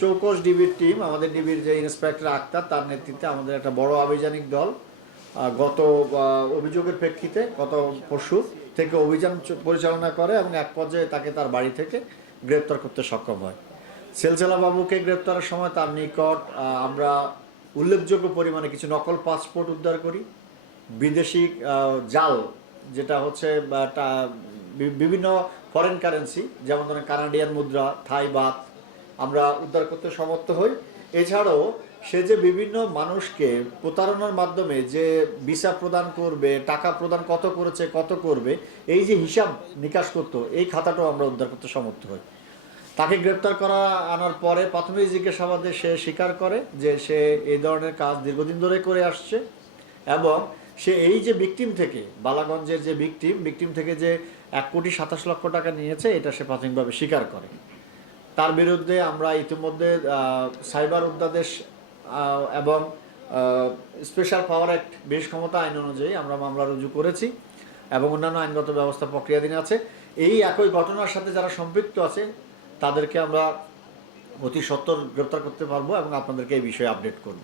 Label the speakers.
Speaker 1: চৌকস ডিবির team আমাদের ডিবির যে inspector Akter, তার নেতৃত্বে আমাদের একটা বড় আভিযানিক দল গত অভিযোগের প্রেক্ষিতে, গত পরশু থেকে অভিযান পরিচালনা করে এবং এক পর্যায়ে তাকে তার বাড়ি থেকে গ্রেপ্তার করতে সক্ষম হয়। সেলসেলা বাবুকে গ্রেপ্তারের সময় তার নিকট আমরা উল্লেখযোগ্য পরিমাণে কিছু নকল পাসপোর্ট উদ্ধার করি। বিদেশি জাল, যেটা হচ্ছে বিভিন্ন ফরেন কারেন্সি যেমন ধরেন কানাডিয়ান মুদ্রা, থাই বাত আমরা উদ্ধার করতে সমর্থ হই। এছাড়াও সে যে বিভিন্ন মানুষকে প্রতারণার মাধ্যমে যে ভিসা প্রদান করবে, টাকা প্রদান কত করেছে, কত করবে, এই যে হিসাব নিকাশ করতো, এই খাতাটাও আমরা উদ্ধার করতে সমর্থ হই। তাকে গ্রেপ্তার করা আনার পরে প্রাথমিক জিজ্ঞাসাবাদে সে স্বীকার করে যে সে এই ধরনের কাজ দীর্ঘদিন ধরে করে আসছে এবং সে এই যে ভিকটিম থেকে, বালাগঞ্জের যে ভিকটিম ভিকটিম থেকে যে এক কোটি সাতাশ লক্ষ টাকা নিয়েছে, এটা সে প্রাথমিকভাবে স্বীকার করে। তার বিরুদ্ধে আমরা ইতিমধ্যে সাইবার অধ্যাদেশ এবং স্পেশাল পাওয়ার অ্যাক্ট বেশ ক্ষমতা আইন অনুযায়ী আমরা মামলা রুজু করেছি এবং অন্যান্য আইনগত ব্যবস্থা প্রক্রিয়াধীন আছে। এই একই ঘটনার সাথে যারা সম্পৃক্ত আছে, তাদেরকে আমরা অতি সত্তর গ্রেপ্তার করতে পারব এবং আপনাদেরকে এই বিষয়ে আপডেট করব।